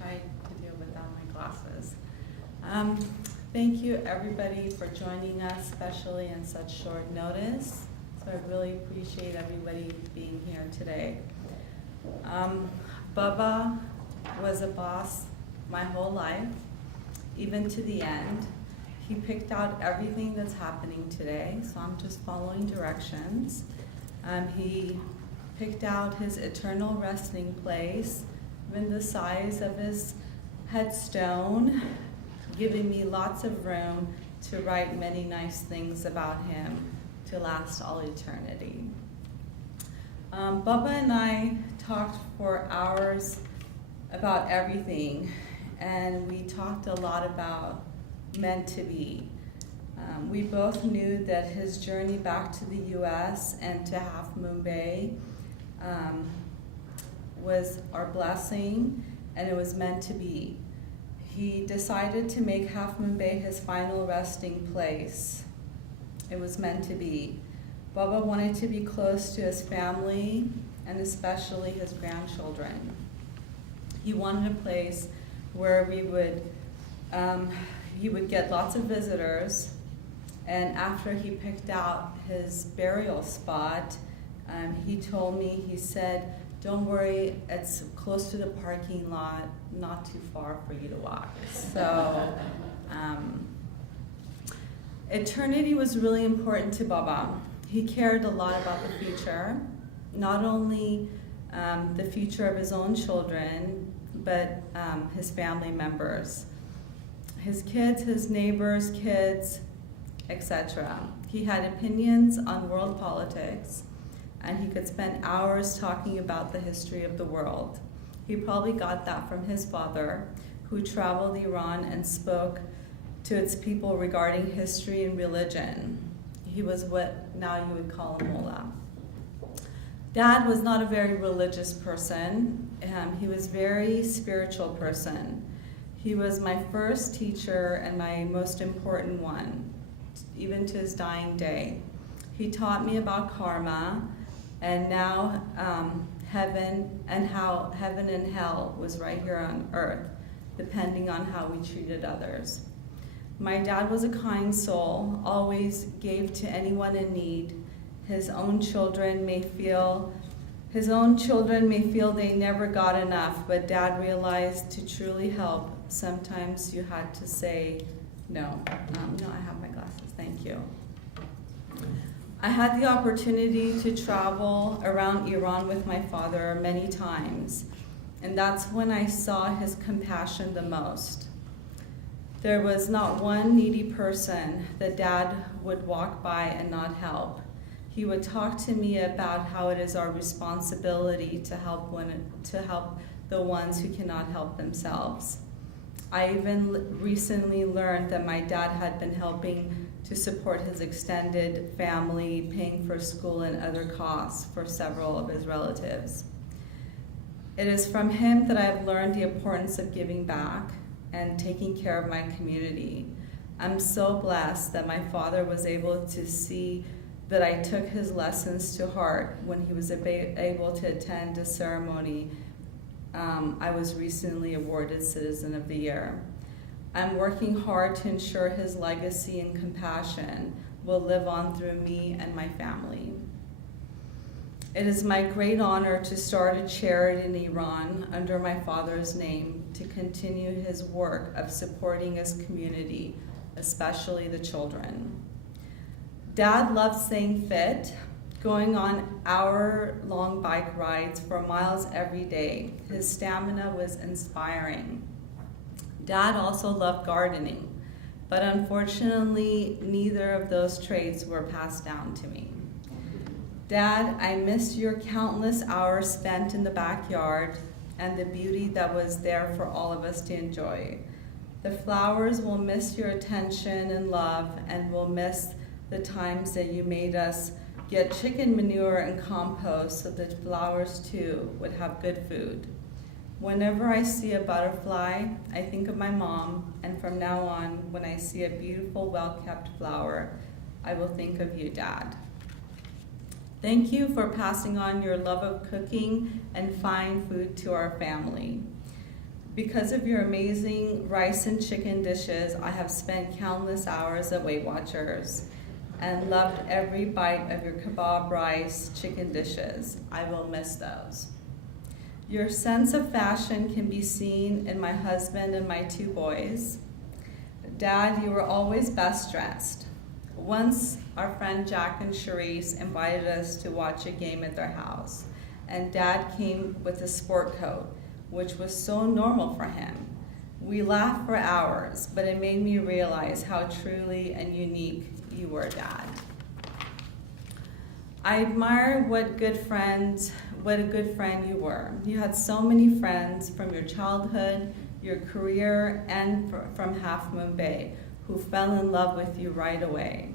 try to do it without my glasses. Thank you everybody for joining us, especially in such short notice. So I really appreciate everybody being here today. Bubba was a boss my whole life, even to the end. He picked out everything that's happening today, so I'm just following directions. He picked out his eternal resting place, even the size of his headstone, giving me lots of room to write many nice things about him to last all eternity. Bubba and I talked for hours about everything, and we talked a lot about meant to be. We both knew that his journey back to the US and to Half Moon Bay was our blessing, and it was meant to be. He decided to make Half Moon Bay his final resting place. It was meant to be. Bubba wanted to be close to his family and especially his grandchildren. He wanted a place where he would get lots of visitors, and after he picked out his burial spot, he told me, he said, "Don't worry, it's close to the parking lot, not too far for you to walk." So eternity was really important to Bubba. He cared a lot about the future, not only the future of his own children, but his family members, his kids, his neighbors' kids, etc. He had opinions on world politics, and he could spend hours talking about the history of the world. He probably got that from his father, who traveled Iran and spoke to its people regarding history and religion. He was what now you would call a mullah. Dad was not a very religious person. He was a very spiritual person. He was my first teacher and my most important one, even to his dying day. He taught me about karma, and now heaven, and how heaven and hell was right here on earth, depending on how we treated others. My dad was a kind soul, always gave to anyone in need. His own children may feel they never got enough, but Dad realized to truly help, sometimes you had to say no. No, I have my glasses, thank you. I had the opportunity to travel around Iran with my father many times, and that's when I saw his compassion the most. There was not one needy person that Dad would walk by and not help. He would talk to me about how it is our responsibility to help the ones who cannot help themselves. I even recently learned that my dad had been helping to support his extended family, paying for school and other costs for several of his relatives. It is from him that I've learned the importance of giving back and taking care of my community. I'm so blessed that my father was able to see that I took his lessons to heart when he was able to attend a ceremony. I was recently awarded Citizen of the Year. I'm working hard to ensure his legacy and compassion will live on through me and my family. It is my great honor to start a charity in Iran under my father's name to continue his work of supporting his community, especially the children. Dad loved staying fit, going on hour-long bike rides for miles every day. His stamina was inspiring. Dad also loved gardening, but unfortunately, neither of those traits were passed down to me. Dad, I miss your countless hours spent in the backyard and the beauty that was there for all of us to enjoy. The flowers will miss your attention and love, and will miss the times that you made us get chicken manure and compost so that flowers too would have good food. Whenever I see a butterfly, I think of my mom, and from now on, when I see a beautiful, well-kept flower, I will think of you, Dad. Thank you for passing on your love of cooking and fine food to our family. Because of your amazing rice and chicken dishes, I have spent countless hours at Weight Watchers and loved every bite of your kebab rice chicken dishes. I will miss those. Your sense of fashion can be seen in my husband and my 2 boys. Dad, you were always best dressed. Once, our friend Jack and Charisse invited us to watch a game at their house, and Dad came with a sport coat, which was so normal for him. We laughed for hours, but it made me realize how truly and unique you were, Dad. I admire what a good friend you were. You had so many friends from your childhood, your career, and from Half Moon Bay who fell in love with you right away.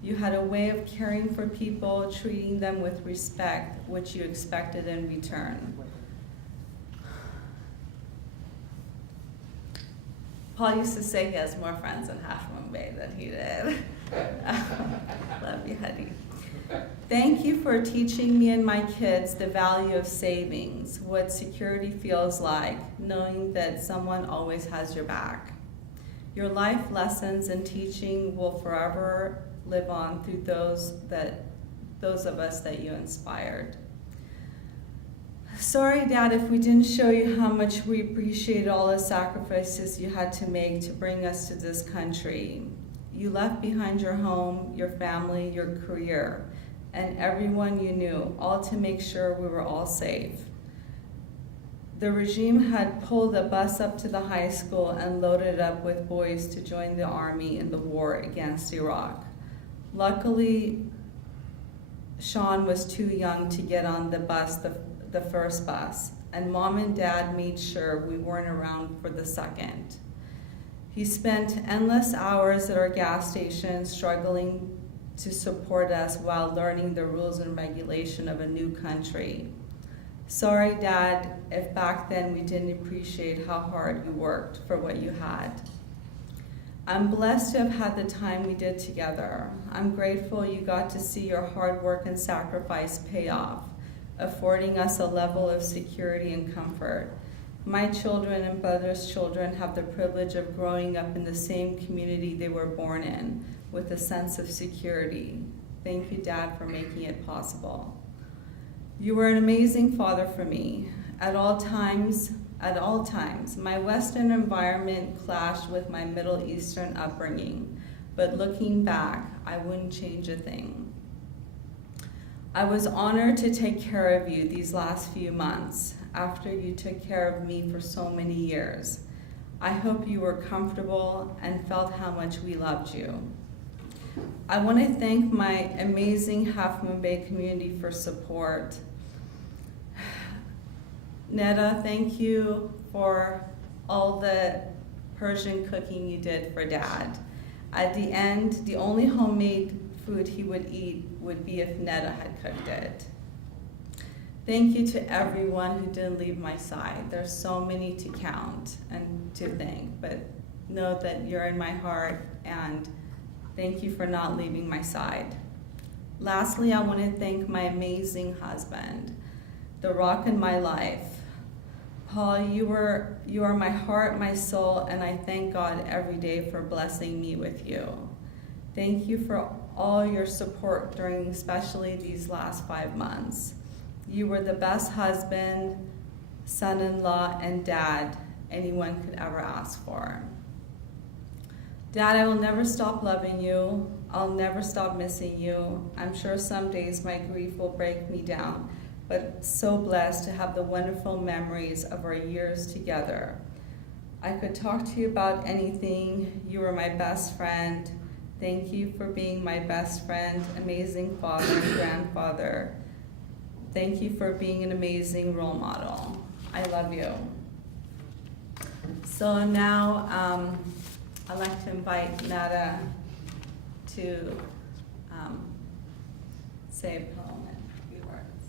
You had a way of caring for people, treating them with respect, which you expected in return. Paul used to say he has more friends in Half Moon Bay than he did. Love you, honey. Thank you for teaching me and my kids the value of savings, what security feels like, knowing that someone always has your back. Your life lessons and teaching will forever live on through those of us that you inspired. Sorry, Dad, if we didn't show you how much we appreciate all the sacrifices you had to make to bring us to this country. You left behind your home, your family, your career, and everyone you knew, all to make sure we were all safe. The regime had pulled a bus up to the high school and loaded it up with boys to join the army in the war against Iraq. Luckily, Sean was too young to get on the bus, the first bus, and Mom and Dad made sure we weren't around for the second. He spent endless hours at our gas station struggling to support us while learning the rules and regulation of a new country. Sorry, Dad, if back then we didn't appreciate how hard you worked for what you had. I'm blessed to have had the time we did together. I'm grateful you got to see your hard work and sacrifice pay off, affording us a level of security and comfort. My children and brother's children have the privilege of growing up in the same community they were born in, with a sense of security. Thank you, Dad, for making it possible. You were an amazing father for me. At all times, my Western environment clashed with my Middle Eastern upbringing, but looking back, I wouldn't change a thing. I was honored to take care of you these last few months after you took care of me for so many years. I hope you were comfortable and felt how much we loved you. I want to thank my amazing Half Moon Bay community for support. Netta, thank you for all the Persian cooking you did for Dad. At the end, the only homemade food he would eat would be if Netta had cooked it. Thank you to everyone who didn't leave my side. There's so many to count and to thank, but know that you're in my heart, and thank you for not leaving my side. Lastly, I want to thank my amazing husband, the rock in my life. Paul, you are my heart, my soul, and I thank God every day for blessing me with you. Thank you for all your support during especially these last 5 months. You were the best husband, son-in-law, and dad anyone could ever ask for. Dad, I will never stop loving you. I'll never stop missing you. I'm sure some days my grief will break me down, but so blessed to have the wonderful memories of our years together. I could talk to you about anything. You were my best friend. Thank you for being my best friend, amazing father and grandfather. Thank you for being an amazing role model. I love you. So now I'd like to invite Nada to say a poem and a few words.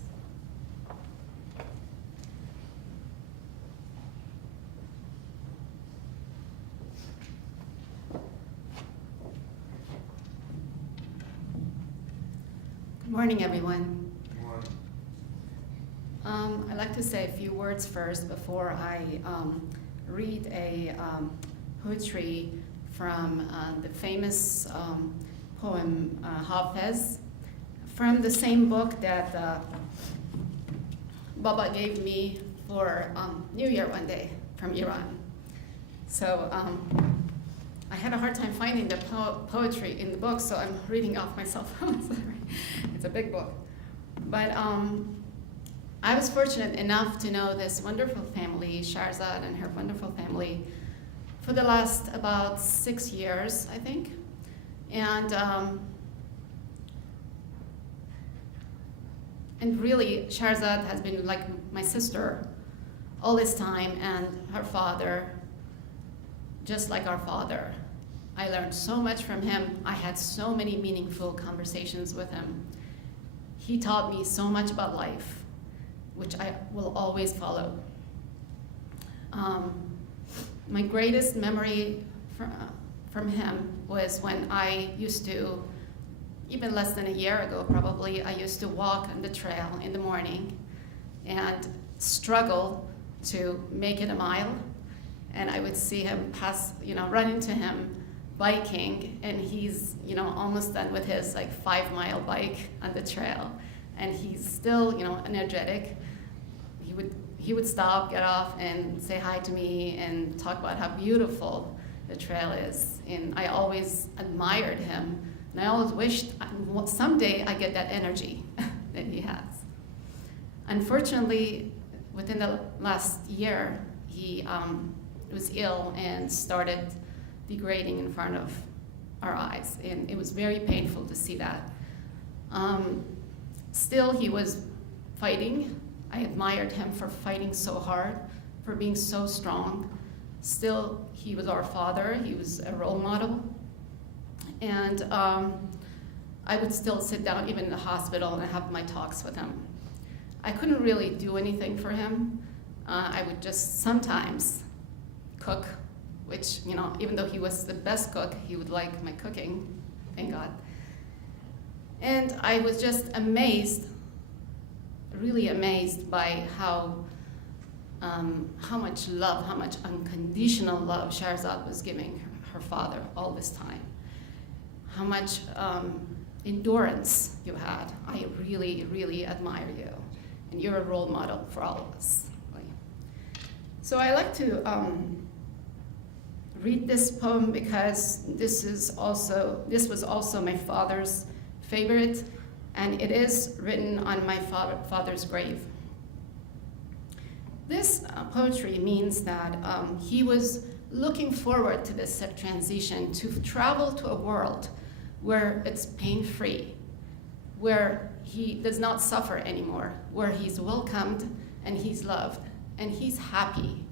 Good morning, everyone. Good morning. I'd like to say a few words first before I read a poetry from the famous poem Hafez, from the same book that Baba gave me for New Year one day from Iran. So I had a hard time finding the poetry in the book, so I'm reading off my cell phone. Sorry. It's a big book. But I was fortunate enough to know this wonderful family, Shahrzad and her wonderful family, for the last about 6 years, I think. And really, Shahrzad has been like my sister all this time, and her father, just like our father. I learned so much from him. I had so many meaningful conversations with him. He taught me so much about life, which I will always follow. My greatest memory from him was when I used to, even less than a year ago probably, I used to walk on the trail in the morning and struggle to make it a mile. And I would see him run into him biking, and he's, almost done with his 5-mile bike on the trail. And he's still, energetic. He would stop, get off, and say hi to me and talk about how beautiful the trail is. And I always admired him, and I always wished someday I get that energy that he has. Unfortunately, within the last year, he was ill and started degrading in front of our eyes, and it was very painful to see that. Still, he was fighting. I admired him for fighting so hard, for being so strong. Still, he was our father. He was a role model. And I would still sit down, even in the hospital, and have my talks with him. I couldn't really do anything for him. I would just sometimes cook, which, even though he was the best cook, he would like my cooking, thank God. And I was just amazed, really amazed by how much love, how much unconditional love Shahrzad was giving her father all this time. How much endurance you had. I really, really admire you. And you're a role model for all of us. So I like to read this poem because this was also my father's favorite, and it is written on my father's grave. This poetry means that he was looking forward to this transition, to travel to a world where it's pain-free, where he does not suffer anymore, where he's welcomed and he's loved and he's happy.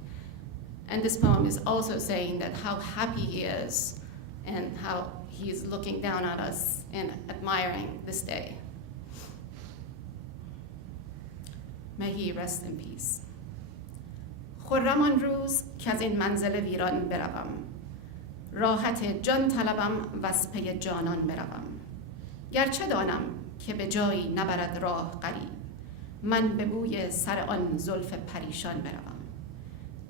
And this poem is also saying that how happy he is and how he's looking down at us and admiring this day. May he rest in peace. خرم آن روز که از این منزل ویران بروم، راحت جان طلبم و از پی جانان بروم. گرچه دانم که به جایی نبرد راه غریب، من به بوی سر آن زلف پریشان بروم.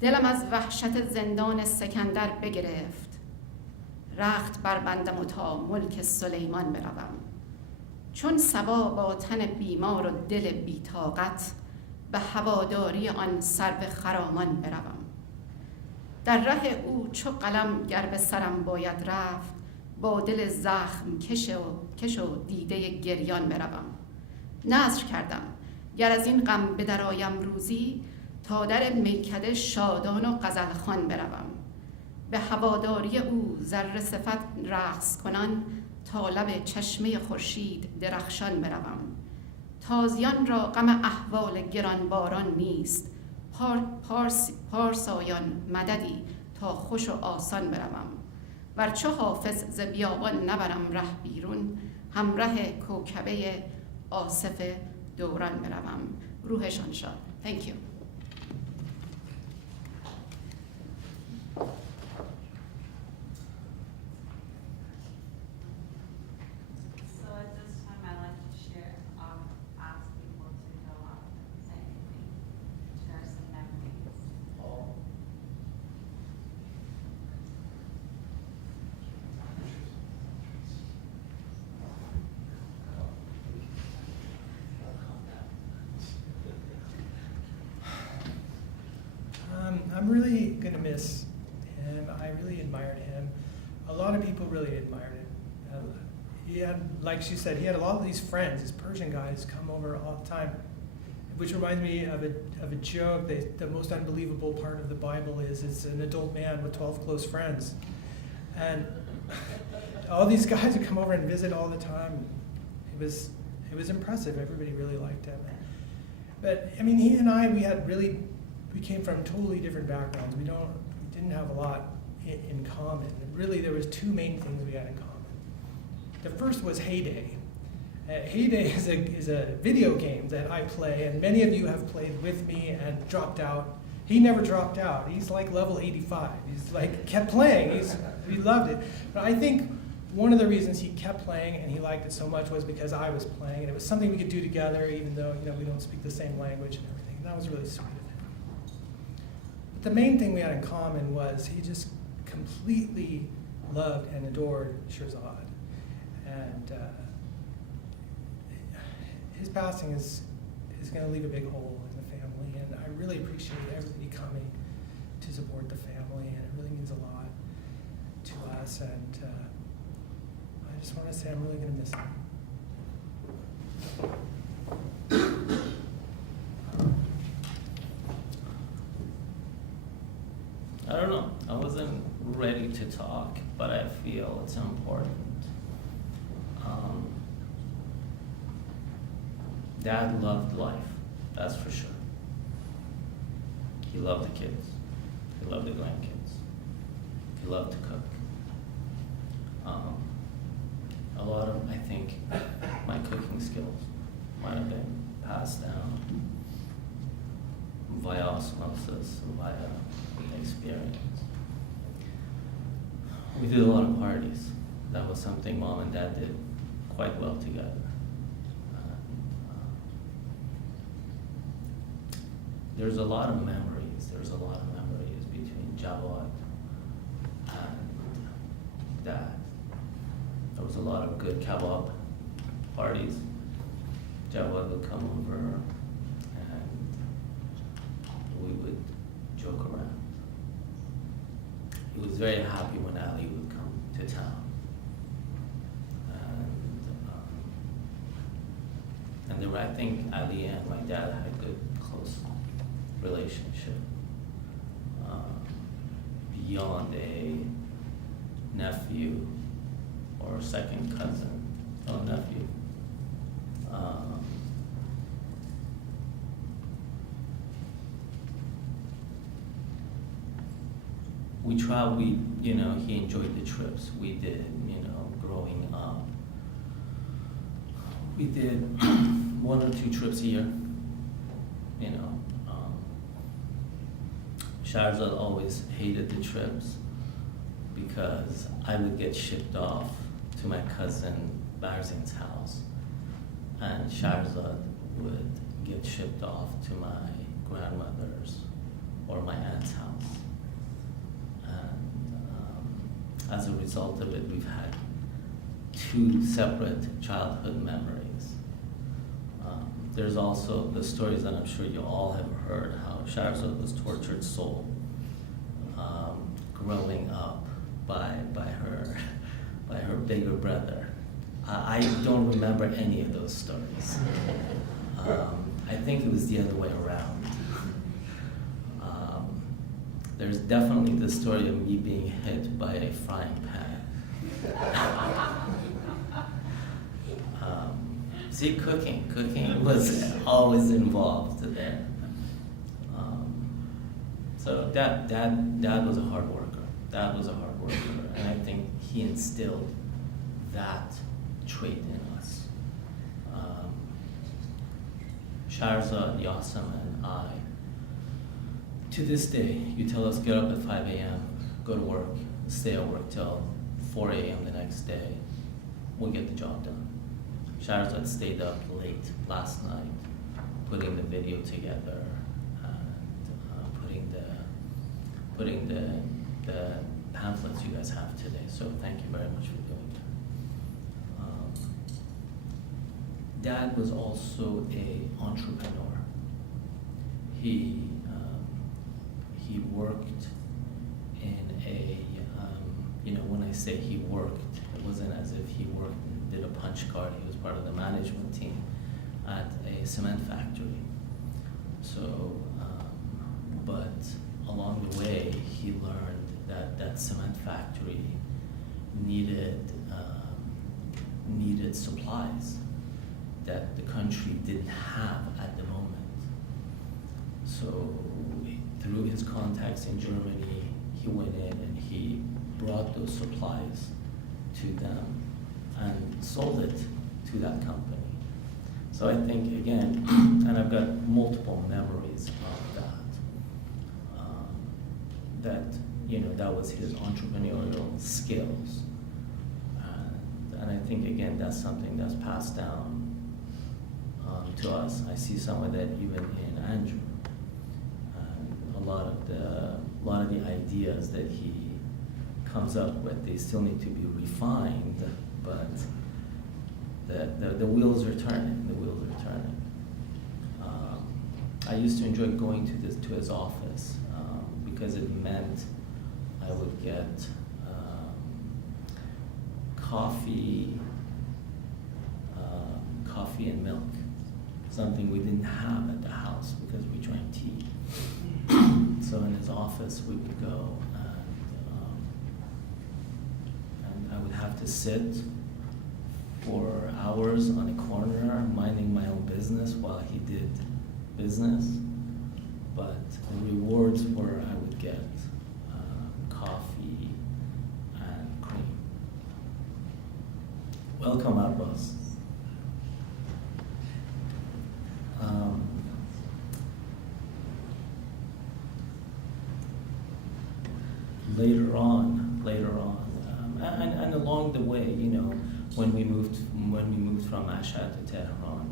دلم از وحشت زندان سکندر بگرفت، رخت بربندم و تا ملک سلیمان بروم. چون صبا با تن بیمار و دل بی‌طاقت، به هواداری آن سرو خرامان بروم. در ره او چو قلم گر به سرم باید رفت، با دل زخم کش و دیده گریان بروم. نذر کردم گر از این غم بدرایم روزی، تا در میکده شادان و غزلخوان بروم. به هواداری او ذره صفت رقص کنان، تا لب چشمه خورشید درخشان بروم. تازیان را غم احوال گرانباران نیست، پارسایان مددی تا خوش و آسان بروم. ور چو حافظ ز بیابان نبرم ره بیرون، همره کوکبه آصف دوران بروم. روحشان شاد. Thank you. going to miss him. I really admired him. A lot of people really admired him. He had, like she said, he had a lot of these friends, these Persian guys come over all the time, which reminds me of a joke. The most unbelievable part of the Bible is it's an adult man with 12 close friends. And all these guys would come over and visit all the time. It was impressive. Everybody really liked him. But I mean, he and I, we came from totally different backgrounds. We didn't have a lot in common. Really, there was two main things we had in common. The first was Heyday. Heyday is a video game that I play, and many of you have played with me and dropped out. He never dropped out. He's like level 85. He's like kept playing. He loved it. But I think one of the reasons he kept playing and he liked it so much was because I was playing, and it was something we could do together, even though we don't speak the same language and everything. And that was really sweet of him. But the main thing we had in common was he just completely loved and adored Shirzad. And his passing is going to leave a big hole in the family, and I really appreciate everybody coming to support the family, and it really means a lot to us, and I just want to say I'm really going to miss him. I don't know. I wasn't ready to talk, but I feel it's important. Dad loved life, that's for sure. He loved the kids. He loved the grandkids. He loved to cook. A lot of, I think, my cooking skills might have been passed down via osmosis, via experience. We did a lot of parties. That was something Mom and Dad did quite well together. There's a lot of memories. There's a lot of memories between Jawad and Dad. There was a lot of good kebab parties. Jawad would come over and we would joke around. He was very happy when Ali would come to town. And there were, I think Ali and my dad had a good, close relationship. Beyond a nephew or second cousin, nephew. We traveled, he enjoyed the trips we did, growing up. We did 1 or 2 trips a year, Shahrzad always hated the trips because I would get shipped off to my cousin Barzin's house, and Shahrzad would get shipped off to my grandmother's or my aunt's house. And as a result of it, we've had 2 separate childhood memories. There's also the stories that I'm sure you all have heard, how Shahrzad was tortured soul growing up by her bigger brother. I don't remember any of those stories. I think it was the other way around. There's definitely the story of me being hit by a frying pan. See, cooking was always involved there. So Dad was a hard worker. Dad was a hard worker, and I think he instilled that trait in us. Shahrzad, Yassam, and I, to this day, you tell us get up at 5 a.m., go to work, stay at work till 4 a.m. the next day, we'll get the job done. Shahrzad stayed up late last night, putting the video together and putting the pamphlets you guys have today. So thank you very much for doing that. Dad was also an entrepreneur. He worked say he worked. It wasn't as if he worked and did a punch card. He was part of the management team at a cement factory. So, but along the way, he learned that that cement factory needed supplies that the country didn't have at the moment. So through his contacts in Germany, he went in and he brought those supplies to them and sold it to that company. So I think, again, and I've got multiple memories of that, that was his entrepreneurial skills. And I think, again, that's something that's passed down to us. I see some of that even in Andrew. A lot of the ideas that he comes up with, they still need to be refined, but the wheels are turning. The wheels are turning. I used to enjoy going to his office because it meant I would get coffee and milk, something we didn't have at the house because we drank tea. So in his office we would go and I would have to sit for hours on a corner minding my own business while he did business. But the rewards were I would get coffee and cream. Welcome, Abbas. Later on, and along the way, when we moved from Mashhad to Tehran,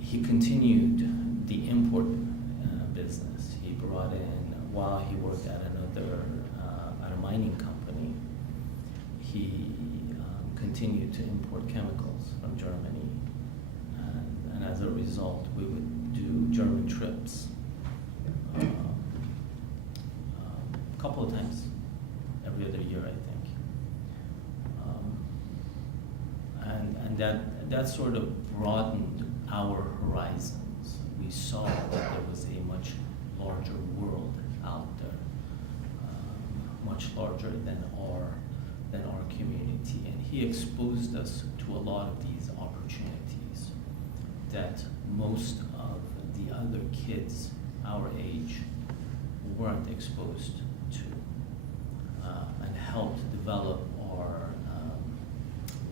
he continued the import business. He brought in, while he worked at at a mining company, he continued to import chemicals from Germany, and as a result, we would do German trips. A couple of times, every other year, I think. And that sort of broadened our horizons. We saw that there was a much larger world out there, much larger than our community. And he exposed us to a lot of these opportunities that most of the other kids our age weren't exposed to, and helped develop our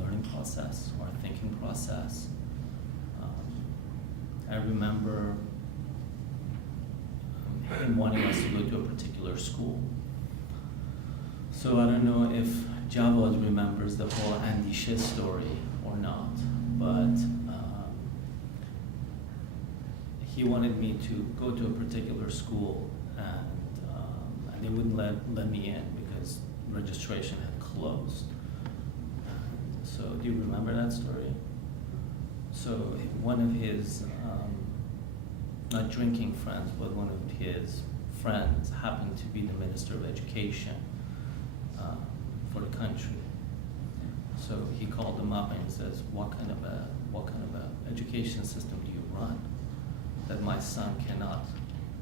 learning process, our thinking process. I remember him wanting us to go to a particular school. So I don't know if Javad remembers the whole Andisha story or not, but he wanted me to go to a particular school, and they wouldn't let me in because registration had closed. So do you remember that story? So one of his, not drinking friends, but one of his friends happened to be the Minister of Education for the country. So he called him up and he says, what kind of a education system do you run that my son cannot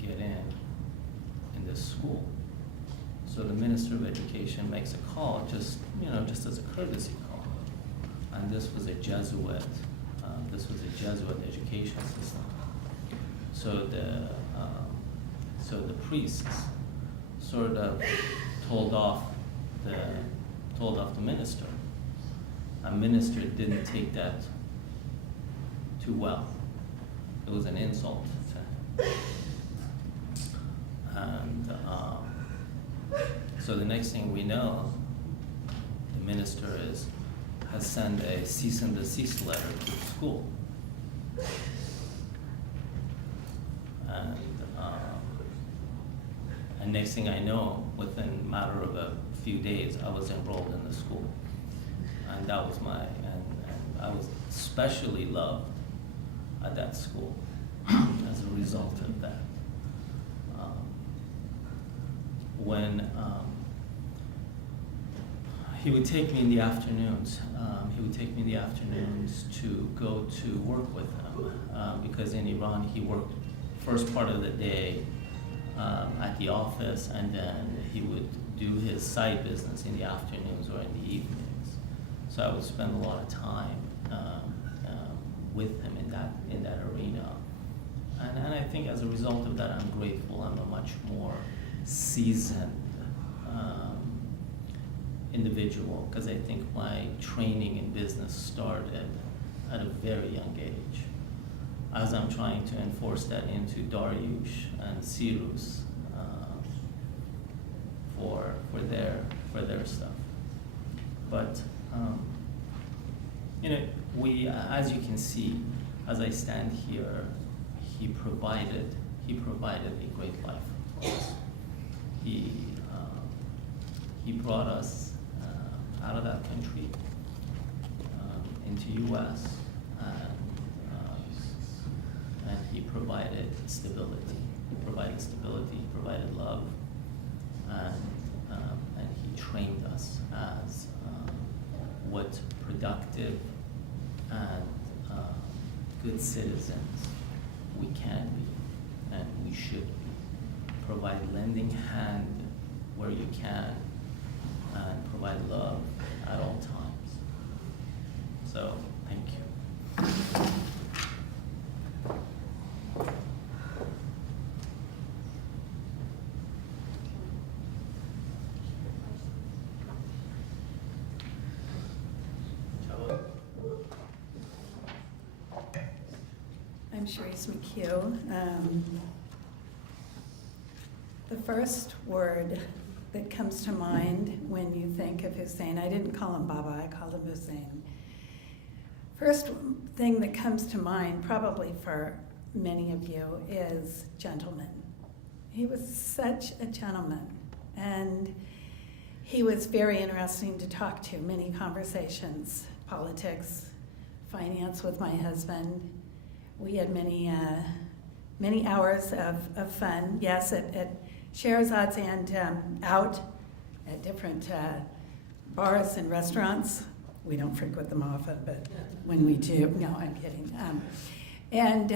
get in this school? So the Minister of Education makes a call, just as a courtesy call. And this was a Jesuit education system. So the priests sort of told off the minister. A minister didn't take that too well. It was an insult to him. And so the next thing we know, the minister has sent a cease and desist letter to the school. And next thing I know, within a matter of a few days, I was enrolled in the school. And that was and I was especially loved at that school as a result of that. When he would take me in the afternoons. To go to work with him because in Iran he worked first part of the day at the office, and then he would do his side business in the afternoons or in the evenings. So I would spend a lot of time with him in that arena, and I think as a result of that, I'm grateful. I'm a much more seasoned individual, because I think my training in business started at a very young age, as I'm trying to enforce that into Dariush and Sirus for their stuff. But we, as you can see, as I stand here, he provided a great life for us. He brought us out of that country into U.S. and he provided stability. He provided love, and he trained us as what productive and good citizens we can be and we should be. Provide lending hand where you can, and provide love at all times. So, thank you. I'm Sharice McHugh. The first word that comes to mind when you think of Hossein, I didn't call him Baba, I called him Hossein. First thing that comes to mind, probably for many of you, is gentleman. He was such a gentleman, and he was very interesting to talk to, many conversations, politics, finance with my husband. We had many hours of fun, yes, at Sherazad's and out at different bars and restaurants. We don't frequent them often, but when we do, no, I'm kidding. And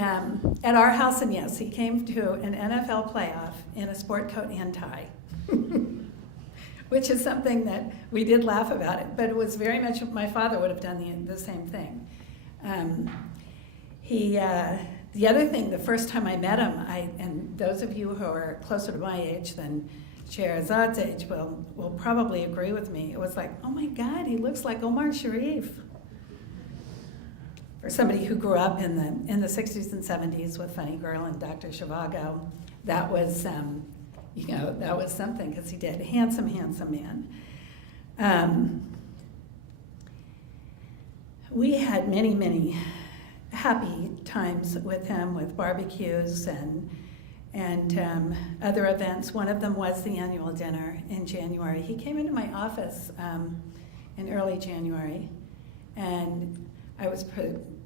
at our house, and yes, he came to an NFL playoff in a sport coat and tie, which is something that we did laugh about it, but it was very much, my father would have done the same thing. The other thing, the first time I met him, and those of you who are closer to my age than Sherazad's age will probably agree with me. It was like, oh my God, he looks like Omar Sharif. For somebody who grew up in the 60s and 70s with Funny Girl and Dr. Zhivago, that was that was something, because he did. Handsome man. We had many happy times with him, with barbecues and other events. One of them was the annual dinner in January. He came into my office in early January, and I was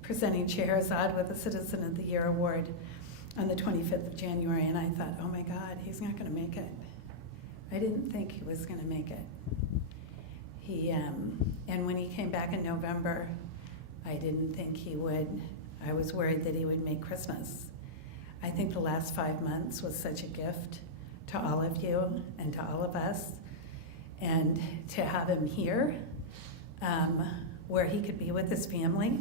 presenting Scheherazade with the Citizen of the Year award on the 25th of January, and I thought, oh my God, he's not going to make it. I didn't think he was going to make it. And when he came back in November, I didn't think he would. I was worried that he would make Christmas. I think the last 5 months was such a gift to all of you and to all of us. And to have him here, where he could be with his family,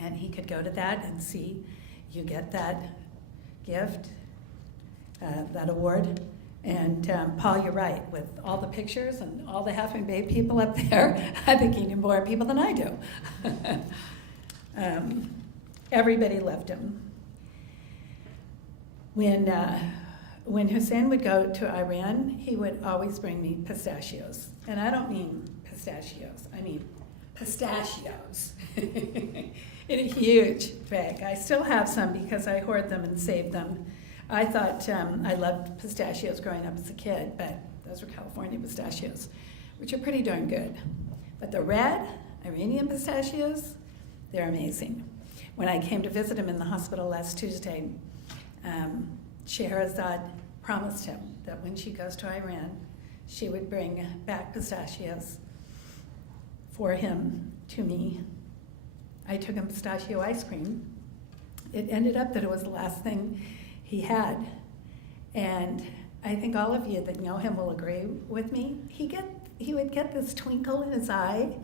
and he could go to that and see you get that gift, that award. And Paul, you're right, with all the pictures and all the Half Moon Bay people up there, I think he knew more people than I do. Everybody loved him. When Hossein would go to Iran, he would always bring me pistachios. And I don't mean pistachios, I mean pistachios in a huge bag. I still have some because I hoard them and save them. I thought I loved pistachios growing up as a kid, but those were California pistachios, which are pretty darn good. But the red Iranian pistachios, they're amazing. When I came to visit him in the hospital last Tuesday, Scheherazade promised him that when she goes to Iran, she would bring back pistachios for him to me. I took him pistachio ice cream. It ended up that it was the last thing he had. And I think all of you that know him will agree with me. He would get this twinkle in his eye.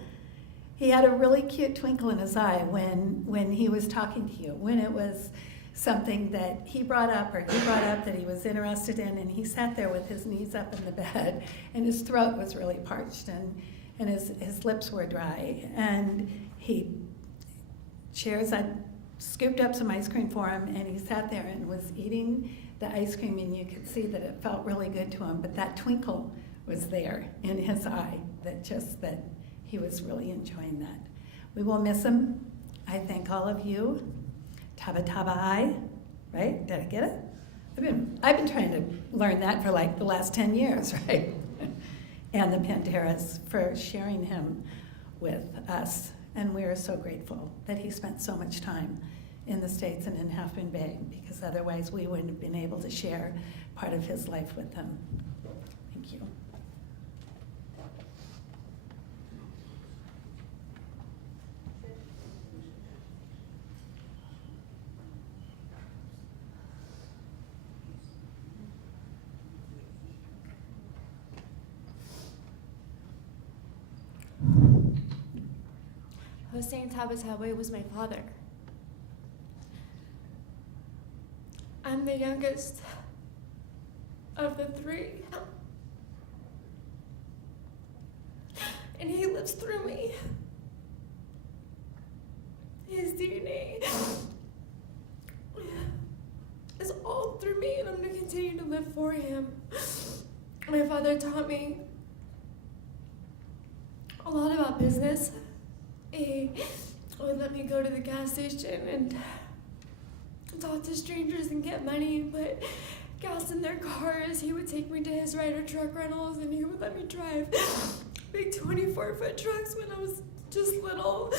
He had a really cute twinkle in his eye when he was talking to you, when it was something that he brought up that he was interested in, and he sat there with his knees up in the bed, and his throat was really parched, and his lips were dry. And I scooped up some ice cream for him, and he sat there and was eating the ice cream, and you could see that it felt really good to him, but that twinkle was there in his eye, that he was really enjoying that. We will miss him. I thank all of you. Tabatabai, right? Did I get it? I've been trying to learn that for like the last 10 years, right? And the Panteras for sharing him with us. And we are so grateful that he spent so much time in the States and in Half Moon Bay, because otherwise we wouldn't have been able to share part of his life with them. Thank you. Hossein Tabatabai was my father. I'm the youngest of the three. And he lives through me. His DNA is all through me, and I'm going to continue to live for him. My father taught me a lot about business. He would let me go to the gas station and talk to strangers and get money and put gas in their cars. He would take me to his Ryder truck rentals, and he would let me drive big 24-foot trucks when I was just little.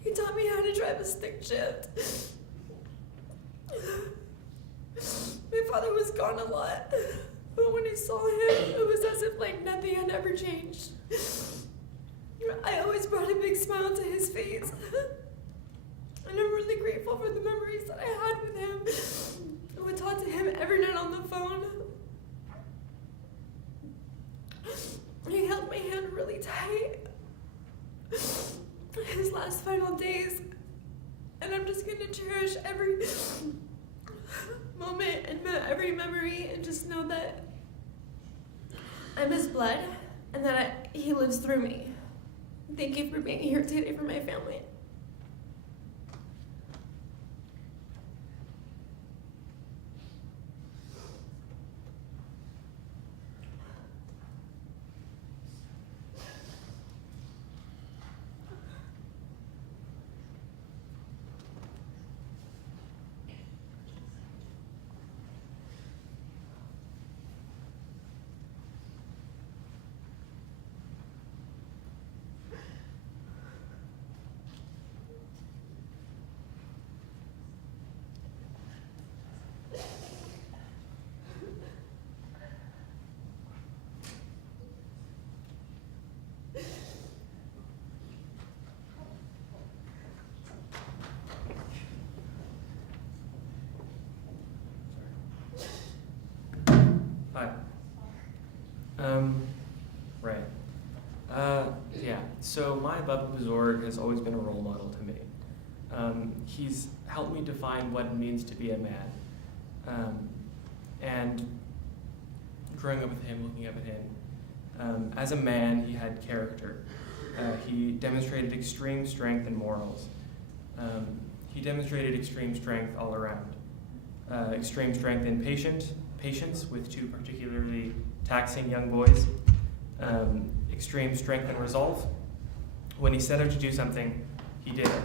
He taught me how to drive a stick shift. My father was gone a lot, but when I saw him, it was as if like nothing had ever changed. I always brought a big smile to his face. And I'm really grateful for the memories that I had with him. I would talk to him every night on the phone. He held my hand really tight his last final days. And I'm just gonna cherish every moment and every memory, and just know that I'm his blood and that he lives through me. Thank you for being here today for my family. Hi. Right. Yeah, so my Baba Buzorg has always been a role model to me. He's helped me define what it means to be a man. And growing up with him, looking up at him, as a man, he had character. He demonstrated extreme strength and morals. He demonstrated extreme strength all around. Extreme strength in patience with two particularly taxing young boys. Extreme strength and resolve. When he set out to do something, he did it.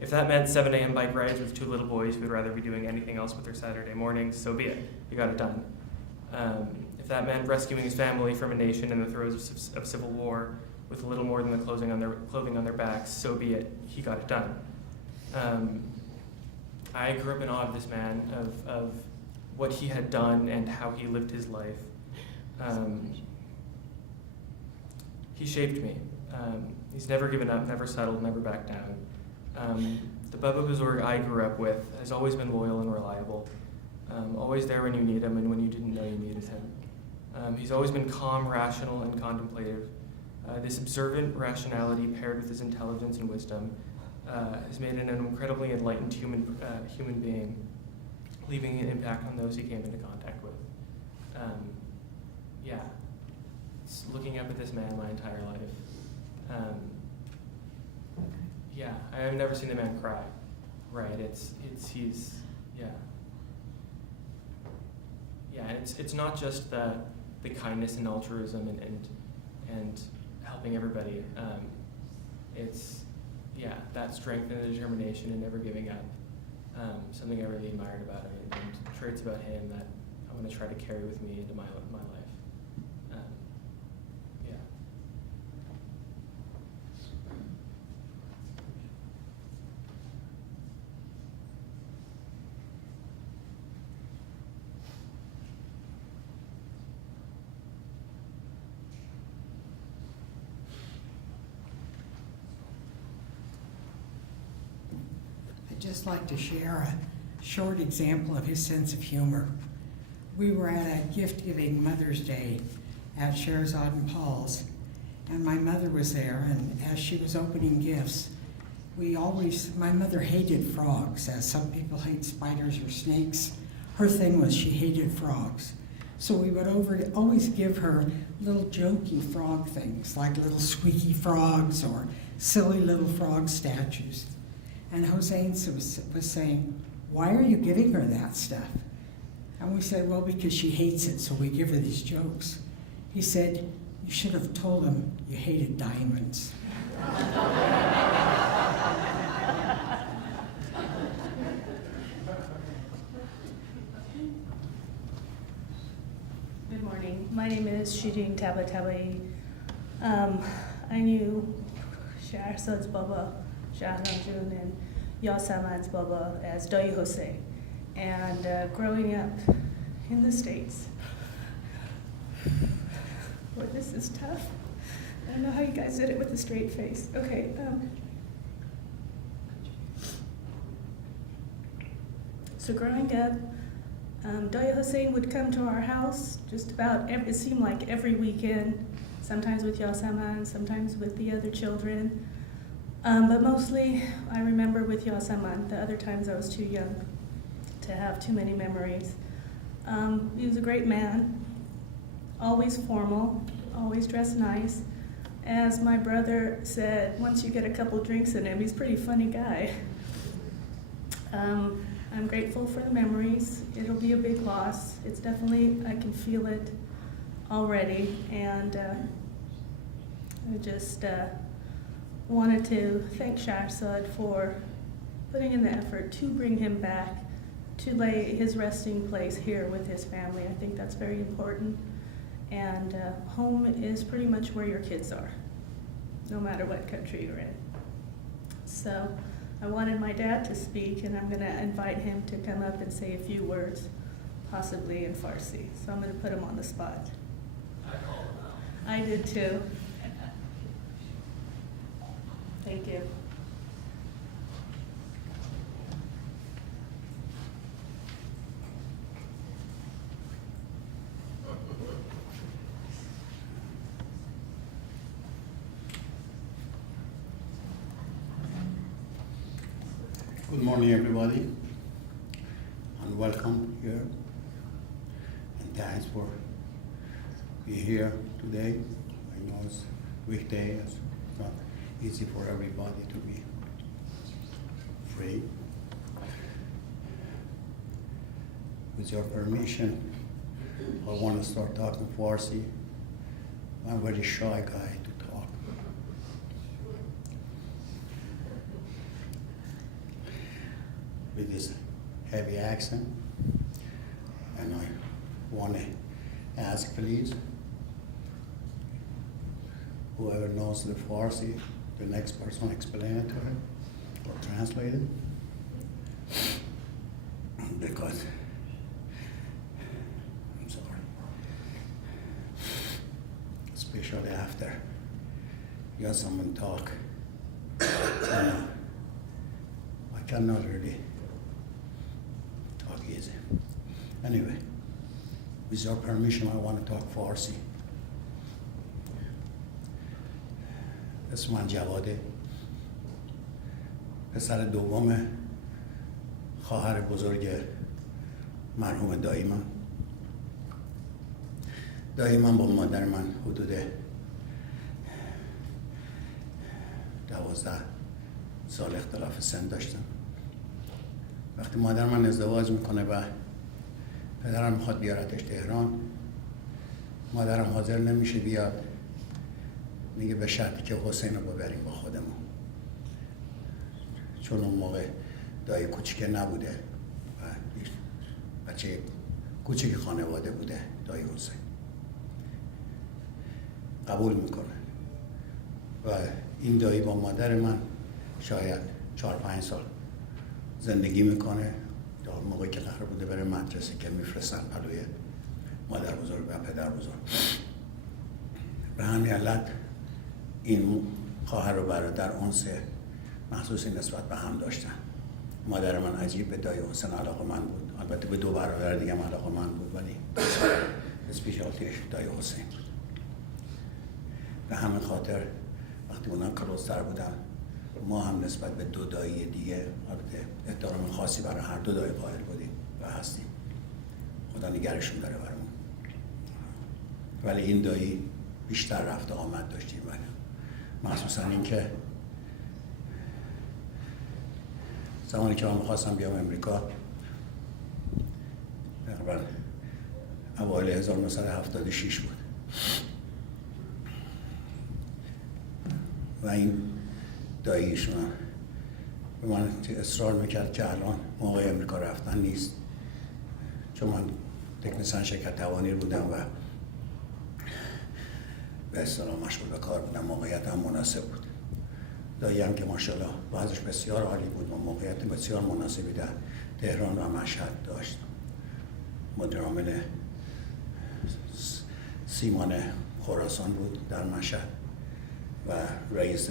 If that meant 7 a.m. bike rides with two little boys who would rather be doing anything else with their Saturday mornings, so be it. He got it done. If that meant rescuing his family from a nation in the throes of civil war with little more than the clothing on their backs, so be it. He got it done. I grew up in awe of this man, of what he had done and how he lived his life. He shaped me. He's never given up, never settled, never backed down. The Baba Buzurg I grew up with has always been loyal and reliable, always there when you need him and when you didn't know you needed him. He's always been calm, rational, and contemplative. This observant rationality paired with his intelligence and wisdom has made him an incredibly enlightened human being, leaving an impact on those he came into contact with. Yeah, it's looking up at this man my entire life. Yeah, I've never seen the man cry. Right? He's yeah. It's not just the kindness and altruism and helping everybody. It's that strength and the determination and never giving up. Something I really admired about him, and traits about him that I'm going to try to carry with me into my life. Yeah. I'd just like to share a short example of his sense of humor. We were at a gift-giving Mother's Day at Sherazade and Paul's, and my mother was there, and as she was opening gifts, my mother hated frogs, as some people hate spiders or snakes. Her thing was she hated frogs. So we would always give her little jokey frog things, like little squeaky frogs or silly little frog statues. And Hossein was saying, "Why are you giving her that stuff?" And we said, "Well, because she hates it, so we give her these jokes." He said, "You should have told him you hated diamonds." Good morning. My name is Shireen Tabatabai. I knew Shahrazad's Baba, Shah Namjoon, and Yasaman's Baba as Dai Hossein. And growing up in the States, boy, this is tough. I don't know how you guys did it with a straight face. Okay. So growing up, Dai Hossein would come to our house just about it seemed like every weekend, sometimes with Yasaman, sometimes with the other children. But mostly I remember with Yasaman. The other times I was too young to have too many memories. He was a great man, always formal, always dressed nice. As my brother said, once you get a couple drinks in him, he's a pretty funny guy. I'm grateful for the memories. It'll be a big loss. It's definitely, I can feel it already. And I just wanted to thank Shahrazad for putting in the effort to bring him back, to lay his resting place here with his family. I think that's very important. And home is pretty much where your kids are, no matter what country you're in. So I wanted my dad to speak, and I'm going to invite him to come up and say a few words, possibly in Farsi. So I'm going to put him on the spot. I did too. Thank you. Good morning, everybody, and welcome here. And thanks for being here today. I know it's weekday, it's not easy for everybody to be free. With your permission, I want to start talking Farsi. I'm a very shy guy to talk. With this heavy accent, and I want to ask, please, whoever knows the Farsi, the next person explain it to him or translate it, because hear someone talk. I cannot really talk easy. Anyway, with your permission, I want to talk Farsi. اسم من جواده، پسر دوم خواهر بزرگ مرحوم دایی من. دایی من با مادر من حدود 12 سال اختلاف سن داشتن. وقتی مادر من ازدواج میکنه و پدرم میخواد بیارتش تهران، مادرم حاضر نمیشه بیاد، میگه به شرطی که حسین رو ببریم با خودمون، چون اون موقع دایی کوچیکه نبوده و بچه کوچیک خانواده بوده دایی حسین. قبول میکنه و این دایی با مادر من شاید 4-5 سال زندگی میکنه تا موقعی که قرار بوده بره مدرسه که میفرستن پلوی مادر بزرگ و پدر بزرگ. به همین علت این خواهر و برادر انس مخصوصی نسبت به هم داشتن. مادر من عجیب به دایی حسین علاقه‌مند بود، البته به 2 برادر دیگه هم علاقه‌مند بود، ولی اسپیشالتیش دایی حسین بود. به همین خاطر وقتی اونا کلوزتر بودن، ما هم نسبت به 2 دایی دیگه البته احترام خاصی برای هر 2 دایی قائل بودیم و هستیم. خدا نگرشون داره برامون. ولی این دایی بیشتر رفت آمد داشتیم، ولی مخصوصا این که زمانی که من می‌خواستم بیام امریکا، تقریبا اوایل 1976 بود و این داییشون به من اصرار میکرد که الان موقع امریکا رفتن نیست، چون من تکنیسیان شرکت توانیر بودم و به اصطلاح مشغول به کار بودم، موقعیت هم مناسب بود. دایی هم که ماشاءالله وضعش بسیار عالی بود و موقعیت بسیار مناسبی در تهران و مشهد داشت. مدیر عامل سیمان خراسان بود در مشهد و رئیس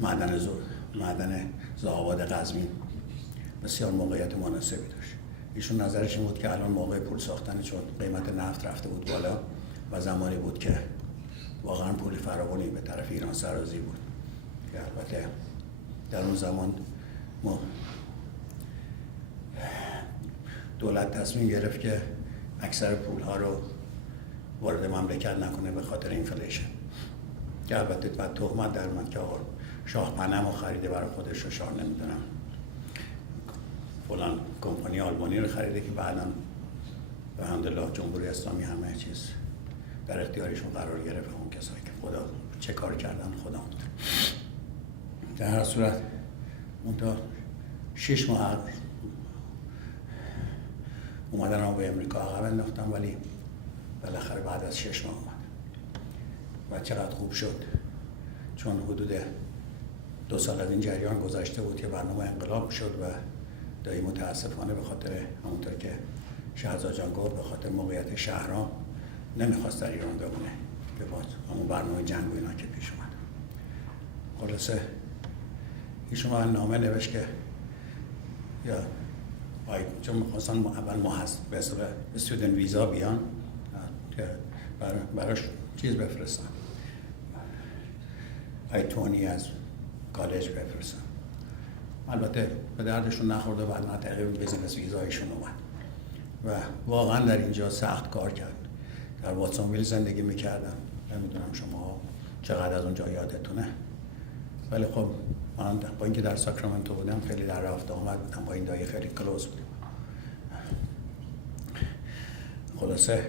معدن زاهآباد قزوین. بسیار موقعیت مناسبی داشت. ایشون نظرش این بود که الان موقع پول ساختن، چون قیمت نفت رفته بود بالا و زمانی بود که واقعا پول فراوانی به طرف ایران سرازی بود که البته در اون زمان دولت تصمیم گرفت که اکثر پولها رو وارد مملکت نکنه به خاطر اینفلیشن، که البته بعد تهمت در اومد که آقا شاه پنم رو خریده برای خودش و شاه نمیدونم فلان کمپانی آلمانی رو خریده، که بعدا به الحمدلله جمهوری اسلامی همه چیز در اختیارشون قرار گرفت. اون کسایی که خدا چه کار کردن خدا میدونه. در هر صورت اون تا 6 ماه اومدن رو به امریکا عقب انداختم، ولی بالاخره بعد از 6 ماه اومد و چقدر خوب شد، چون حدود 2 سال از این جریان گذشته بود که برنامه انقلاب شد و دایی متاسفانه به خاطر همونطور که شهزاد جان گفت به خاطر موقعیت شهرام نمیخواست در ایران بمونه که با همون برنامه جنگ و اینا که پیش اومد. خلاصه ایشون من نامه نوشت که یا چون میخواستن اول ما هست به اصطلاح استودنت ویزا بیان که براش چیز بفرستن، I-20 از کالج بفرستن. البته به دردشون نخورده، بعد تقریبا بیزنس ویزایشون اومد و واقعا در اینجا سخت کار کرد. در واتسونویل زندگی میکردم، نمیدونم شما چقدر از اونجا یادتونه، ولی خب من با اینکه در ساکرامنتو بودم خیلی در رفت آمد بودم، با این دایی خیلی کلوز بودیم. خلاصه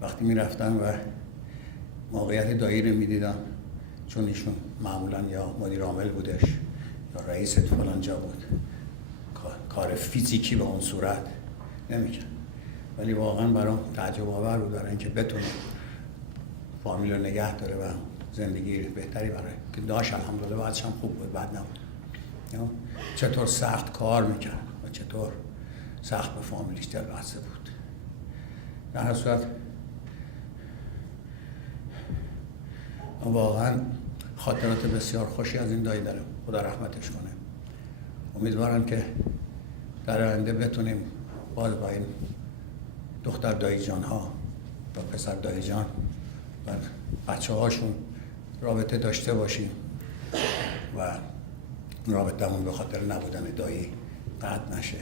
وقتی میرفتم و موقعیت دایی رو میدیدم، چون ایشون معمولا یا مدیر عامل بودش یا رئیس فلان جا بود، کار فیزیکی به اون صورت نمیکرد، ولی واقعا برام تعجب آور بود برای اینکه بتونه فامیل رو نگه داره و زندگی بهتری برای که داشت. الحمدلله بعدش هم خوب بود، بد نبود. چطور سخت کار میکرد و چطور سخت به فامیلیش دل بسته بود. در هر صورت واقعا خاطرات بسیار خوشی از این دایی دارم. خدا رحمتش کنه. امیدوارم که در آینده بتونیم باز با این دختر دایی جان ها و پسر دایی جان و بچه هاشون رابطه داشته باشیم و رابطه‌مون به خاطر نبودن دایی قطع نشه.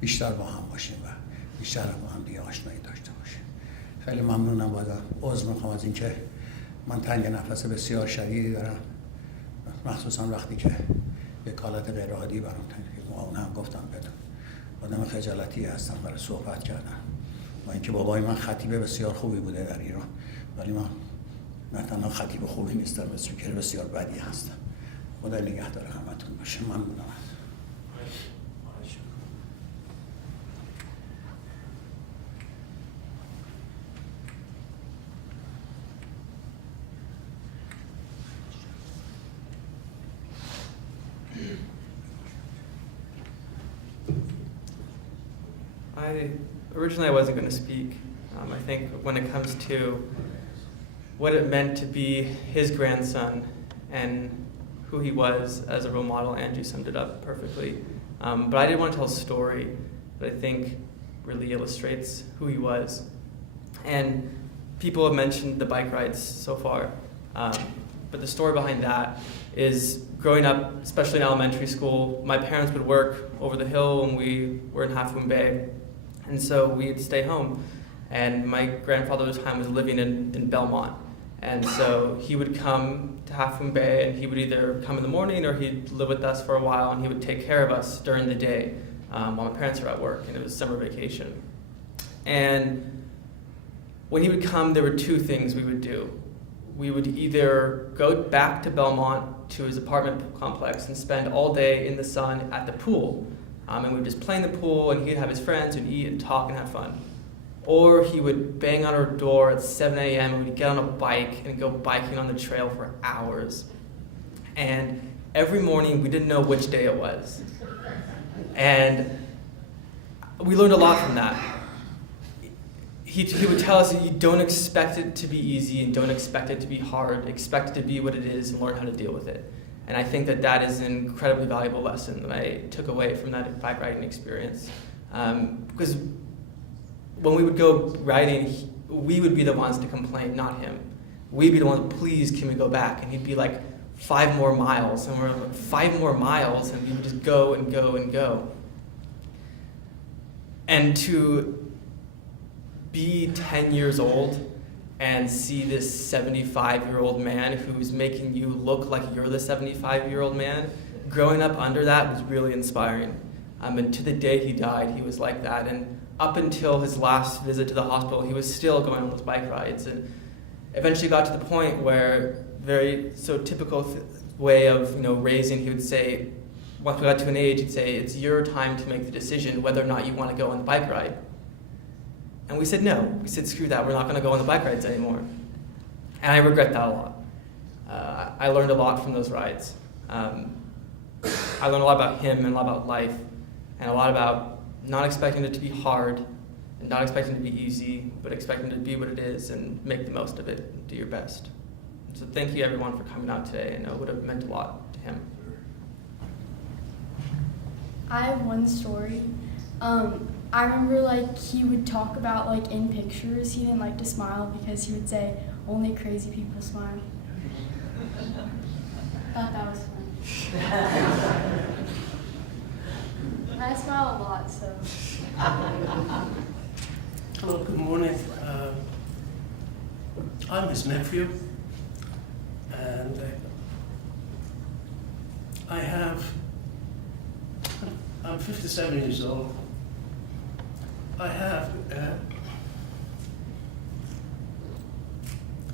بیشتر با هم باشیم و بیشتر با هم دیگه آشنایی داشته باشیم. خیلی ممنونم. بازم عذر میخوام از اینکه من تنگ نفس بسیار شدیدی دارم، مخصوصا وقتی که یک حالت غیر عادی برام تنگ. اون هم گفتم بدون آدم خجالتی هستم برای صحبت کردن. با اینکه بابای من خطیب بسیار خوبی بوده در ایران، ولی من نه تنها خطیب خوبی نیستم، اسپیکر بسیار بدی هستم. خدا نگهدار همتون باشه. ممنونم. Originally I wasn't going to speak. I think when it comes to what it meant to be his grandson and who he was as a role model, Andrew summed it up perfectly. But I did want to tell a story that I think really illustrates who he was. And people have mentioned the bike rides so far, but the story behind that is growing up, especially in elementary school, my parents would work over the hill when we were in Half Moon Bay, and so we'd stay home. And my grandfather at the time was living in Belmont, and so he would come to Half Moon Bay, and he would either come in the morning or he'd live with us for a while, and he would take care of us during the day while my parents were at work, and it was summer vacation. And when he would come, there were two things we would do. We would either go back to Belmont to his apartment complex and spend all day in the sun at the pool, and we'd just play in the pool, and he'd have his friends and eat and talk and have fun. Or he would bang on our door at 7 a.m. and we'd get on a bike and go biking on the trail for hours. And every morning we didn't know which day it was. And we learned a lot from that. He would tell us that you don't expect it to be easy and don't expect it to be hard, expect it to be what it is and learn how to deal with it. And I think that that is an incredibly valuable lesson that I took away from that bike riding experience. Because when we would go riding, we would be the ones to complain, not him. We'd be the ones, please, can we go back? And he'd be like, 5 more miles. And we're like, 5 more miles? And we would just go and go and go. And to be 10 years old and see this 75-year-old man who's making you look like you're the 75-year-old man, growing up under that was really inspiring. And to the day he died, he was like that. And up until his last visit to the hospital, he was still going on those bike rides. And eventually got to the point where, very so typical way of raising, he would say, once we got to an age, he'd say, it's your time to make the decision whether or not you want to go on the bike ride. And we said no. We said, screw that, we're not going to go on the bike rides anymore. And I regret that a lot. I learned a lot from those rides. I learned a lot about him and a lot about life, and a lot about not expecting it to be hard, and not expecting it to be easy, but expecting it to be what it is and make the most of it and do your best. So thank you everyone for coming out today. I know it would have meant a lot to him. I have one story. I remember he would talk about in pictures he didn't like to smile because he would say only crazy people smile. Thought that was fun. I smile a lot, so. Hello, good morning. I'm his nephew, and I'm 57 years old. I have,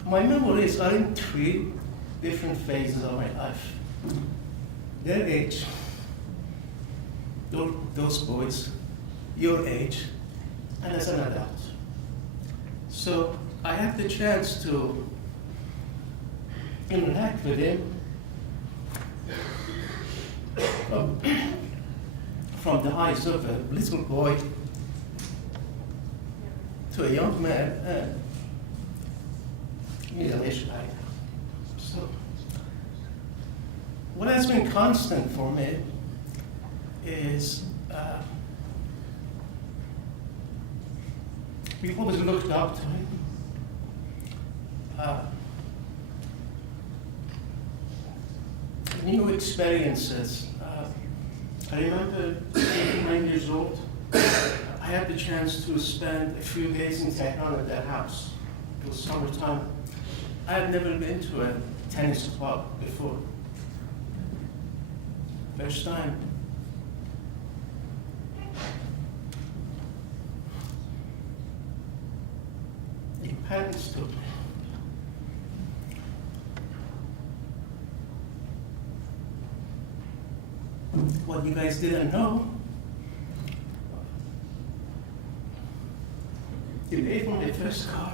my memories are in 3 different phases of my life. Their age, those boys, your age, and as an adult. So I had the chance to interact with him from the eyes of a little boy to a young man and middle-aged guy. what has been constant for me is we've always looked up to him. New experiences. I remember 89 years old. I had the chance to spend a few days in Tehran at their house. It was summertime. I had never been to a tennis club before. First time. Your parents took me. What you guys didn't know, you paid for my first car.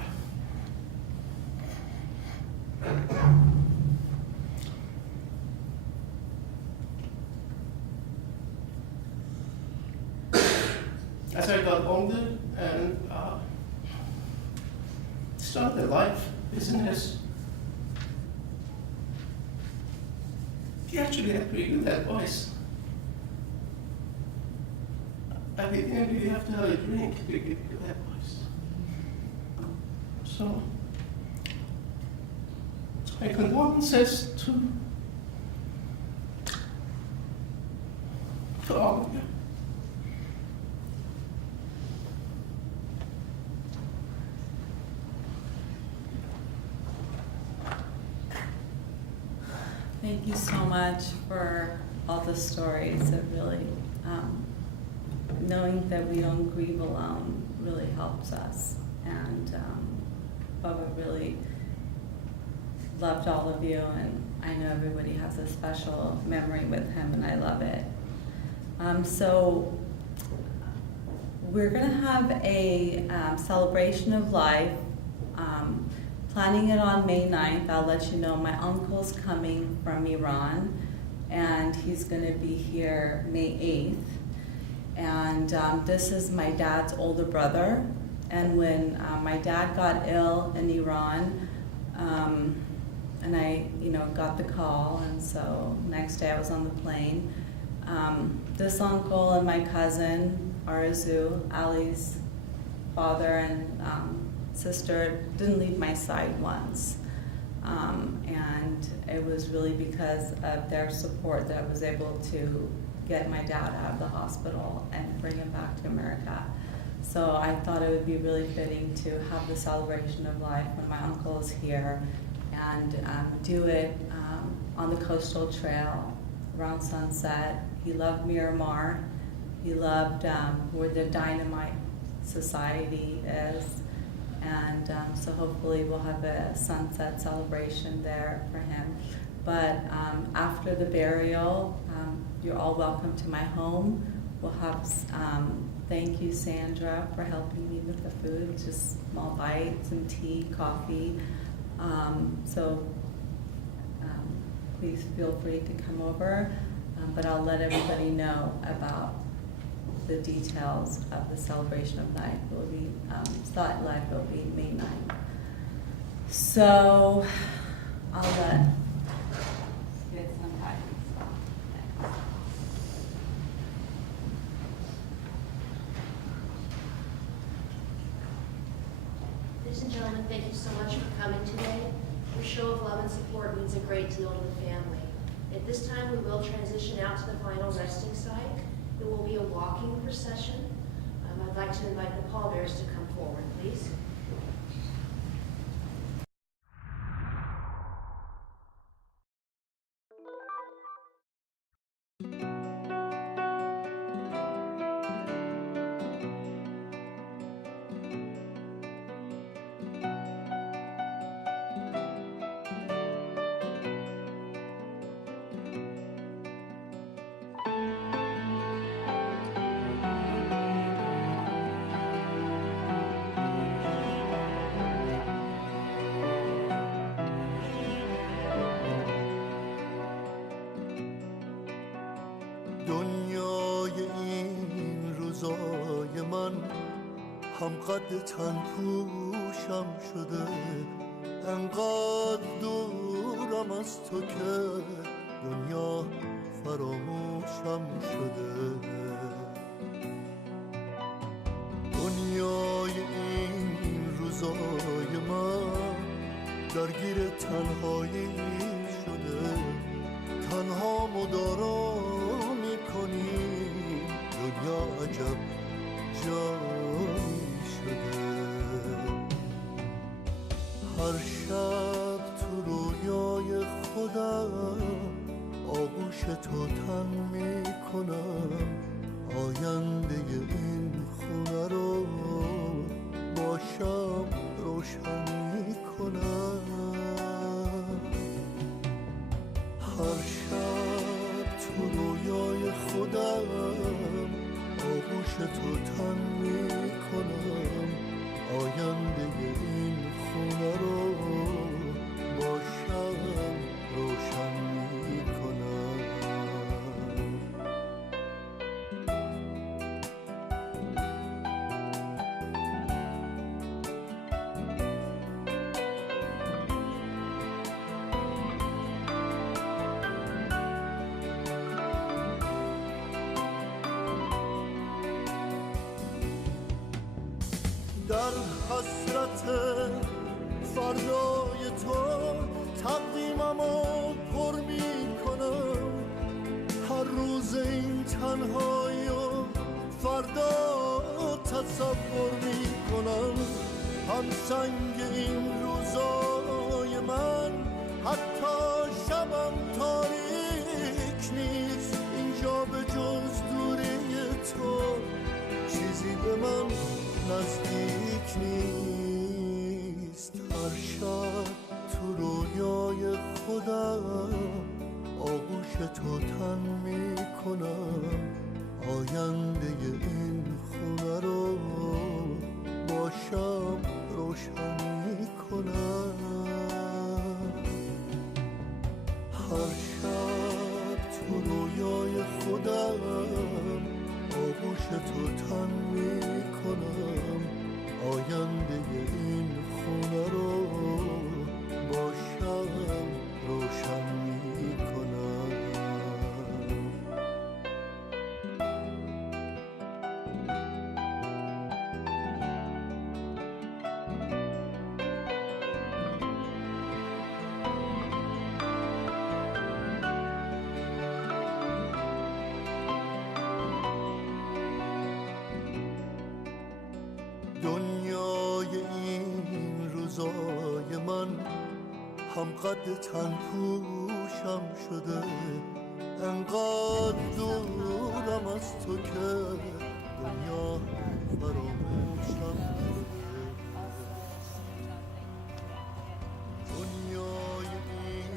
As I got older and started life, business, he actually had pretty good advice. I didn't really have to have a drink to give you advice. So, my condolences to all of you. Thank you so much for all the stories. It really, knowing that we don't grieve alone really helps us. And Bubba really loved all of you, and I know everybody has a special memory with him, and I love it. So we're gonna have a celebration of life. Planning it on May 9th. I'll let you know. My uncle's coming from Iran, and he's gonna be here May 8th. And this is my dad's older brother. And when my dad got ill in Iran, and I, got the call, and so next day I was on the plane. This uncle and my cousin, Arzu, Ali's father and sister, didn't leave my side once. And it was really because of their support that I was able to get my dad out of the hospital and bring him back to America. So I thought it would be really fitting to have the celebration of life when my uncle is here, and do it on the coastal trail around sunset. He loved Miramar. He loved where the Dynamite Society is. And so hopefully we'll have a sunset celebration there for him. But after the burial, you're all welcome to my home. We'll have, thank you, Sandra, for helping me with the food, just small bites and tea, coffee. Please feel free to come over, but I'll let everybody know about the details of the celebration of life. It will be, life will be May 9th. So I'll get some time. Ladies and gentlemen, thank you so much for coming today. Your show of love and support means a great deal to the family. At this time, we will transition out to the final resting site. It will be a walking procession. I'd like to invite the pallbearers to come forward, please. دنیای این روزای من هم قد چند پوشم شده، انقدر دورم از تو که دنیا فراموشم شده. دنیای این روزای من درگیر تنهایی شده. تنها مدارا میکنی، دنیا عجب جایی شده. هر شب تو رویای خودم آغوش تو تن میکنم. آینده این خونه رو با شب روشن میکنم. هر شب تو رویای خودم آغوش تو تن میکنم. آینده این خونه رو با شب روشن میکنم. در حسرت فردای تو تقویممو پر میکنم. هر روز این تنهایی و فردا تصور میکنم. هم سنگ این روزای من حتی شبم تاریک نیست. اینجا به جز دوری تو چیزی به من نزدیک نیست. هر شب تو رویای خودم آغوش تو تن میکنم. آینده این خونه رو با شب روشن میکنم. هر شب تو رویای خودم آغوش تو تن میکنم. آینده این خونه رو با شب روشن میکنم. دنیای این روزای من هم قد تن پوشم شده. انقدر دورم از تو که دنیا فراموشم شده. دنیای این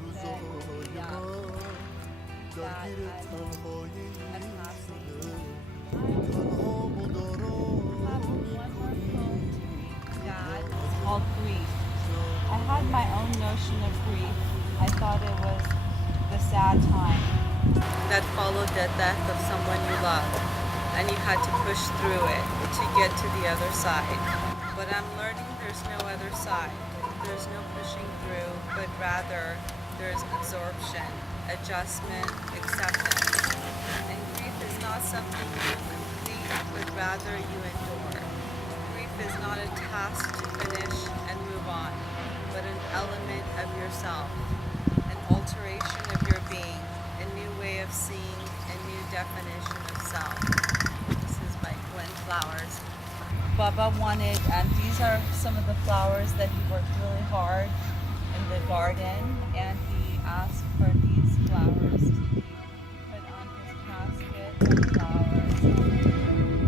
روزای من درگیر تنهایی شده. تنها مدارا called grief. I had my own notion of grief. I thought it was the sad time that followed the death of someone you loved, and you had to push through it to get to the other side. But I'm learning there's no other side. There's no pushing through, but rather there's absorption, adjustment, acceptance. And grief is not something you complete, but rather you endure. Grief is not a task to finish and move on, but an element of yourself, an alteration of your being, a new way of seeing, a new definition of self. This is by Gwen Flowers. Baba wanted, and these are some of the flowers that he worked really hard in the garden, and he asked for these flowers to be put on his casket, and flowers,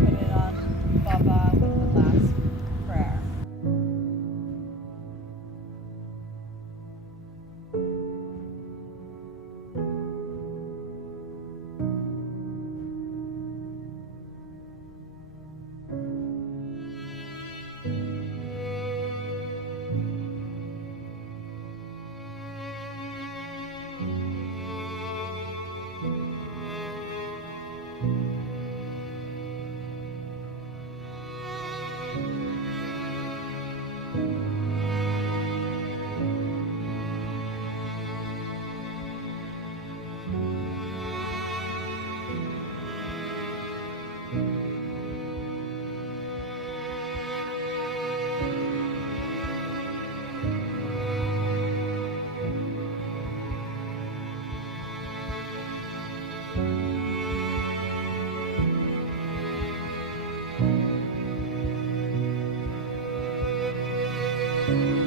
put it on Baba with the last prayer. Thank you.